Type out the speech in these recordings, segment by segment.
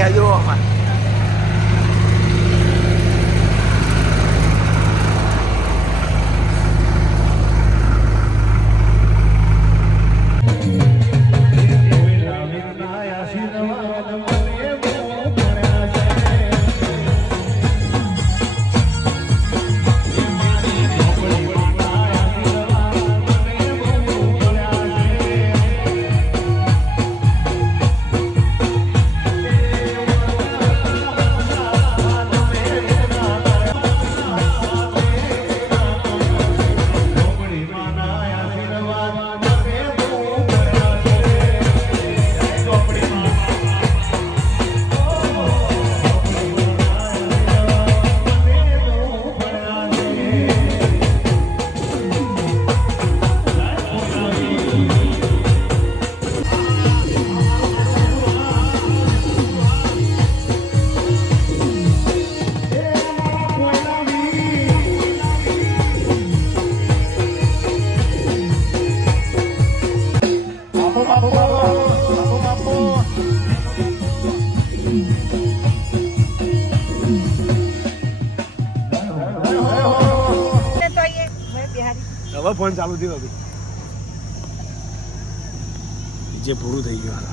જગ્યા જો અમારે હવે ફોન ચાલુ થયો હવે જે પૂરું થઈ ગયું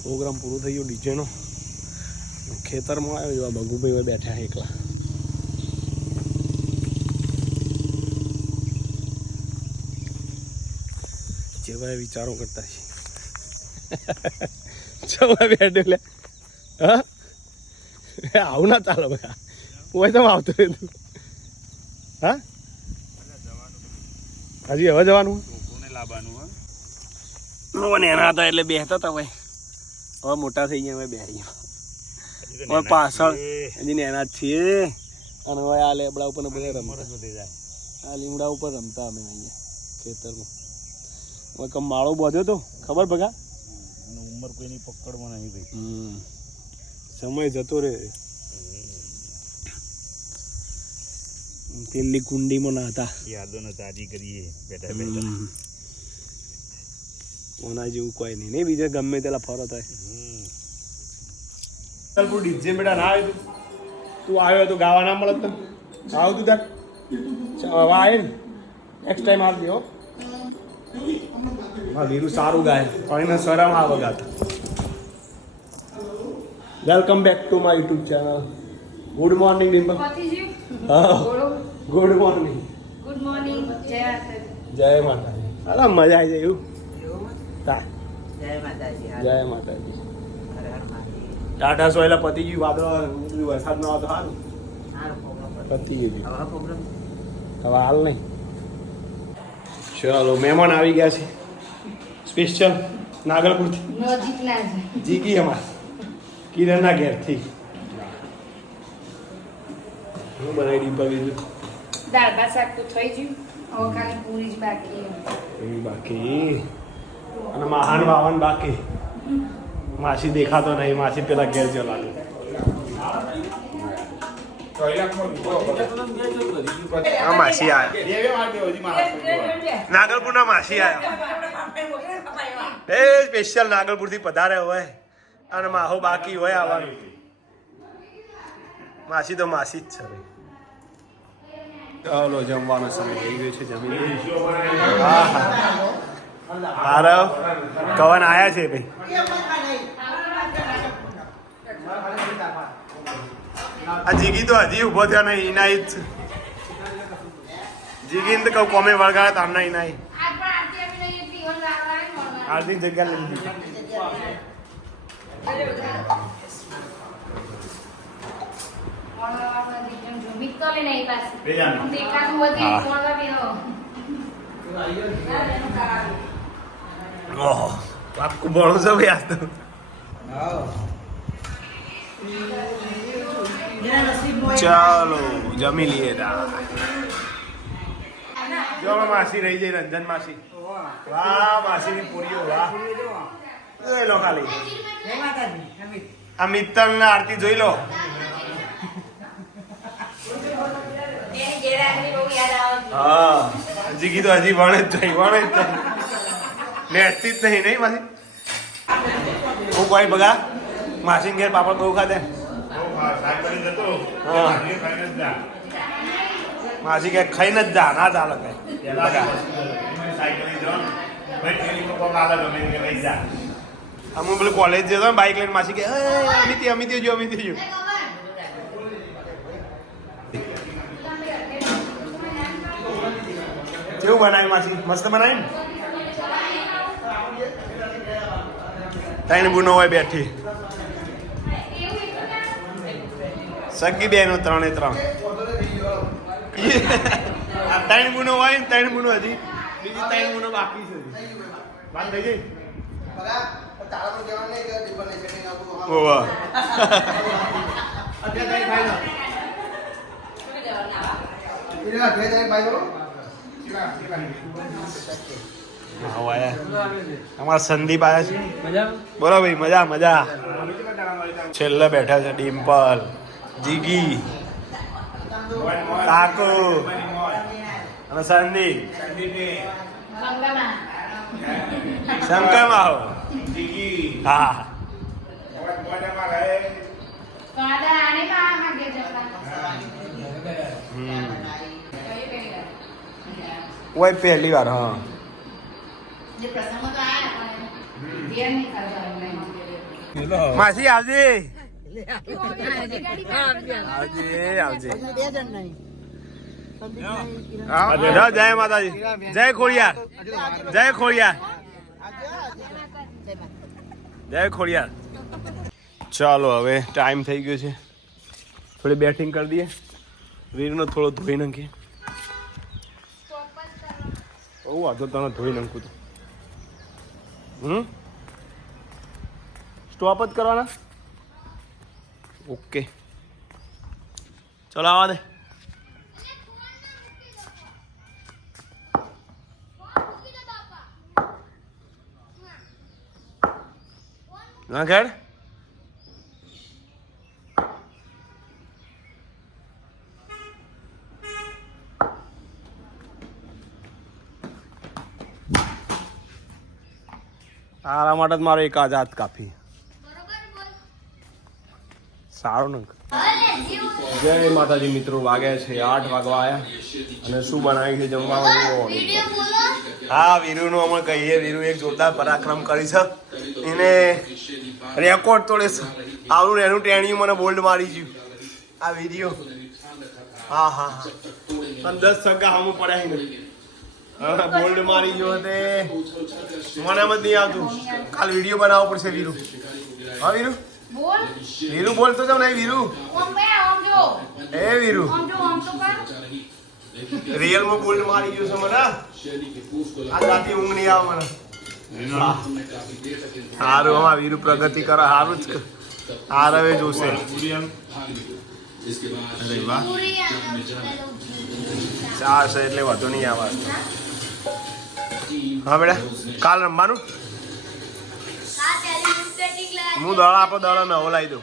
પ્રોગ્રામ પૂરો થઈ ગયો ડીજેનો ખેતરમાં આવ્યો આ ભગુભાઈ બેઠા એકલા જેવા વિચારો કરતા છે જવા બેઠો લે હા આવું ના ચાલો બધા હું તો આવતો રહેતું હા હજી હવે જવાનું લાવવાનું એના હતા એટલે બેસતા હતા ભાઈ હવે મોટા થઈ ગયા હવે બેસી હવે પાછળ હજી એના જ છીએ અને હવે આ લેબડા ઉપર બધા રમતા આ લીમડા ઉપર રમતા અમે અહીંયા ખેતરમાં હવે માળો બાંધ્યો તો ખબર ભગા ઉંમર કોઈની પકડવા નહીં ભાઈ સમય જતો રે પેલી કુંડીમાં ના હતા યાદોને તાજી કરીએ બેઠા બેઠા ઓના જેવું કોઈ નહીં બીજે ગમે તેલા ફરો થાય ચાલ ડીજે બેટા ના આવ્યો તું આવ્યો તો ગાવા ના મળત તને આવ તું તાર હવે આવે ને નેક્સ્ટ ટાઈમ આવજો હા વીરું સારું ગાય પણ એને શરમ આવે ગાતા welcome back to my YouTube channel good morning Dimple good morning જય માતાજી અલા મજા આવી જાય એવું જય માતાજી ટાટા સોયલા પતી ગયું વાદળ વરસાદ ન આવતો સારું પતી ગયું હવે હાલ નહીં ચલો મહેમાન આવી ગયા છે સ્પેશિયલ નાગલપુરથી જીગી અમાર કિરણના ઘેરથી હું બનાવી ડીમ્પલ બીજું દાળ ભાત શાક તો થઈ ગયું હવે ખાલી પૂરી જ બાકી બાકી અને મહાન વાવન બાકી માસી દેખાતો નહીં માસી પેલા ઘેર જવાનું માસી આવ્યા નાગલપુરના માસી આવ્યા એ સ્પેશિયલ નાગલપુરથી પધારે હોય અને માહો બાકી હોય આવવાનું માસી તો માસી જ છે ચાલો જમવાનો સમય થઈ ગયો છે જમી હા હા હારો કવન આયા છે ભાઈ આ જીગી તો હજી ઉભો થયો નહીં ઇનાઈ જ જીગીને તો કહું કોમે વળગાડે તમને ઇનાઈ આર્થિક જગ્યા લઈ પાક્કું ભણું છે ભાઈ આજ તો ચાલો જમી લઈએ જો માસી રહી જાય રંજન માસી વાહ માસી ની પૂરીઓ વાહ જોઈ લો ખાલી આ મિત્તલ ને આરતી જોઈ લો હા જીગી તો હજી ભણે જ જાય નેટતી જ નહીં માસી હું કોઈ બગા માસી ઘેર પાપડ બહુ ખાધે માસી કે ખાઈને જ જા ના ચાલે કઈ અમુક પેલું કોલેજ જતો ને બાઇક લઈને માસી કે અમિતી જો કેવું બનાવ્યું માસી મસ્ત બનાવ્યું ત્રણ બુનો હોય બેઠી સગી બેનો 3 ત્રણ બુનો હોય ને 3 બુનો હજી બીજી 3 બુનો બાકી છે વાત થઈ ગઈ ઓવા અમારા સંદીપ આવ્યા છે બોલો ભાઈ મજા છેલ્લે બેઠા છે ડિમ્પલ જીગી કાકુ અને સંદીપ શંકર માહો હા ઓય પહેલી વાર હા માસી આવજે જય માતાજી જય ખોડિયાર ચાલો હવે ટાઈમ થઈ ગયો છે થોડી બેટિંગ કરી દઈએ વીરનો થોડો ધોઈ નાખીએ બહુ વાંધો તને ધોઈ નાખું તો સ્ટોપ જ કરવાના ઓકે ચલો આવા દે ના ખેડ તારા માટે જ મારો એક આઝાદ કાફી સારો નંગ જય માતાજી મિત્રો વાગ્યા છે 8 વાગવા આવ્યા અને શું બનાવ્યું છે જમવામાં હા વીરુનું અમે કહીએ વીરુ એક જોરદાર પરાક્રમ કરી છે એને રેકોર્ડ તોડે છે આવડું એનું ટેણિયું મને બોલ્ડ મારી ગયું આ વિડીયો હા 10 સગા હમું પડ્યા ને બોલ્ડ મારી ગયો તે મને એમ જ નહીં આવતું કાલ વિડીયો બનાવવો પડશે વીરુ હા વીરુ વીરુ બોલતો જાવ નહીં વીરુ એ વીરુ રિયલમાં બોલ્ડ મારી ગયો છે મને આ રાતે ઊંઘ નહીં આવે મને સારું આમાં વીરુ પ્રગતિ કરે સારું જ હાર હવે જોશે અરે વાહ ચાલશે એટલે વધુ નહીં આવે હા બેટા કાલ રમવાનું હું દડો આપણો દડો નવો લાવી દઉં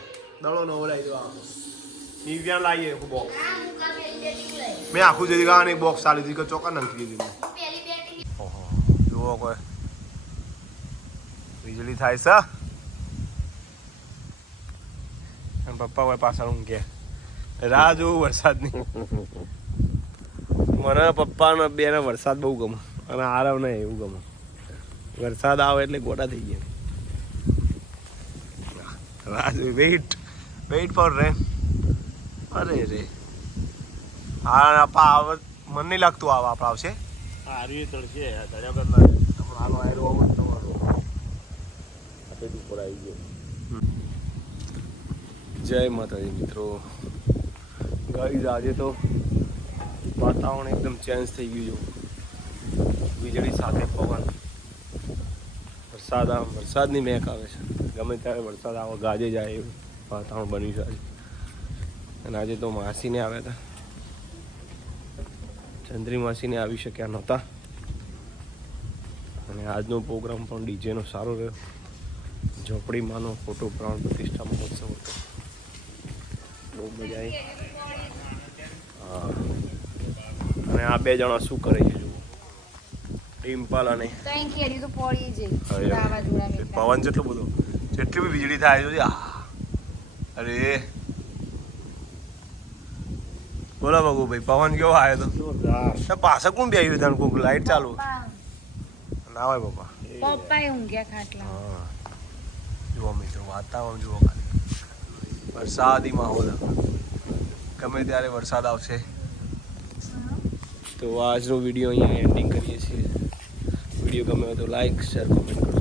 દિવ્યાન લાવીએ બોક્સ મેં આખું જતી ગાવાની એક બોક્સ ચાલી દીધી ચોક્કસ નાખી દીધી જુઓ કોઈ વીજળી થાય છે અને પપ્પા હોય પાછળ ઊંઘે રાહ જોવું વરસાદની મને પપ્પાને બેને વરસાદ બહુ ગમે અને આરવ ને એવું ગમે વરસાદ આવે એટલે ગોડા થઈ ગયા વેઇટ ફોર રેન અરે રે હા આપા આવે મને નહીં લાગતું આવા આપણા આવશે હારી તળશે હાલો આયરો તમારો ઉપર આવી ગયો જય માતાજી મિત્રો ગાઈઝ આજે તો વાતાવરણ એકદમ ચેન્જ થઈ ગયું છે વીજળી સાથે પવન વરસાદની મેક આવે છે ગમે ત્યારે વરસાદ આવે ગાજે જાય એવું વાતાવરણ બન્યું છે આજે અને આજે તો માસીને આવ્યા હતા ચંદ્રી માસીને આવી શક્યા નહોતા અને આજનો પ્રોગ્રામ પણ ડીજેનો સારો રહ્યો ઝોપડીમાંનો ફોટો પ્રાણ પ્રતિષ્ઠા મહોત્સવ હતો બહુ મજા આવી હા અને આ બે જણા શું કરે છે જુઓ ઇમ્પાલા ને તઈ કેરી તો પડી જઈ હવે વાવાઝોડા પવન જેટલું બધું જેટલી બી વીજળી થાય છે અરે બોલો બગુ ભાઈ પવન કેવો આવ્યો તો પાછા કોણ બે આવ્યું તને કોક લાઈટ ચાલુ ના હોય પપ્પા પપ્પા ઊંઘ્યા ખાટલા હા જુઓ મિત્રો વાતાવરણ જુઓ ખાલી વરસાદી માહોલ ગમે ત્યારે વરસાદ આવશે તો આજનો વિડીયો અહીંયા એન્ડિંગ કરીએ છીએ વિડીયો ગમે તો લાઈક શેર કોમેન્ટ કરો